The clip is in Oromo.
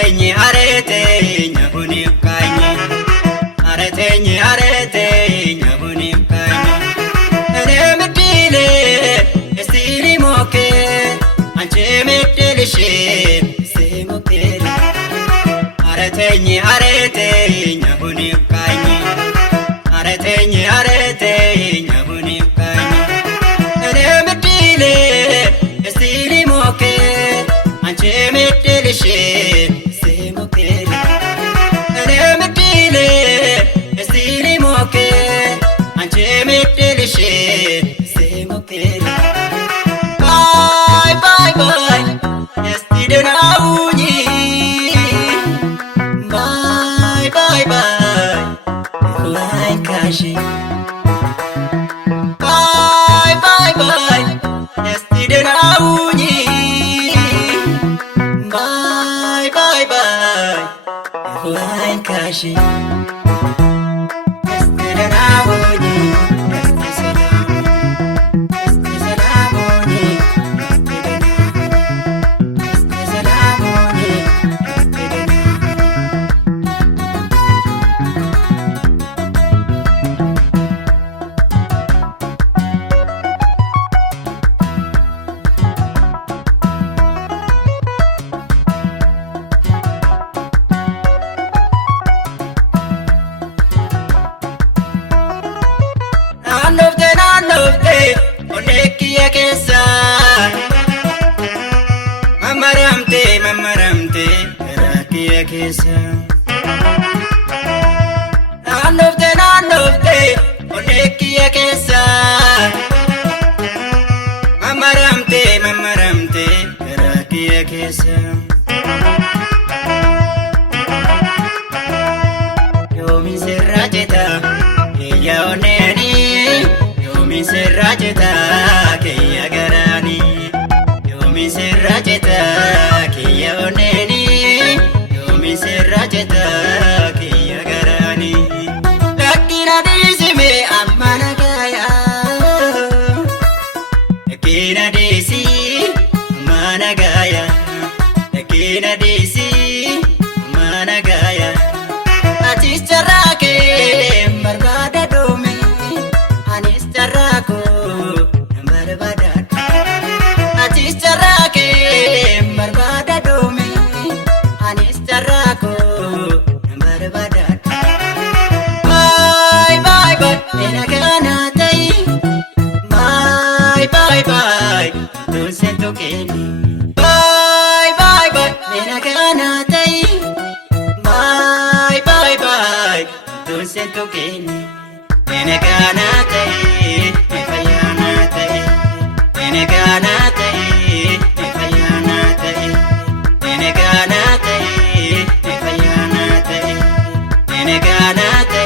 Areteenyi nyabuniif kaanye. Areteenyi nyabuniif kaanye. Enee middiilee estiili mookee anchee middiilishee isee mookee. Areteenyi nyabuniif kaanye. Areteenyi nyabuniif kaanye. Enee middiilee estiili mookee anchee middiilishee isee mookee. Enee middiilee estiili mookee anchee middiilishee isee mookee. Bye bye bye estiidee naawunyi. Bye bye bye like kashi. Bye bye bye estiidee naawunyi. Bye bye bye like kashi. Estiidee naawunyi. Naannofte onneekiyya keessa mammaramte garaa kiyya keessa. Naannofte onneekiyya keessa mammaramte garaa kiyya keessa. Yoomi sirraa jeta kiyya onneeni. Yoomi sirraa jeta kiyya garaani. Yoomi sirraa jeta kiyya onneeni. Yoomi sirraa jeta kiyya garaani. Lakkina dhiisime amma nagaaya. Lakkina dhiisi amma nagaaya. Lakkina dhiisi amma nagaaya. Atis carraa kee barbaada doome. Anis carraa koo barbaadadha. Atis carraa kee barbaada doome. Anis carraa koo barbaadadha. Bye bye bye enagana ta'i. Bye bye bye tunseen tukeeni. Bye bye bye enagana ta'i. Bye bye bye tunseen tukeeni. Enagana ta'i fayyana ta'i. Enagana ta'i fayyana ta'i. Enagana ta'i fayyana ta'i. Enagana ta'i.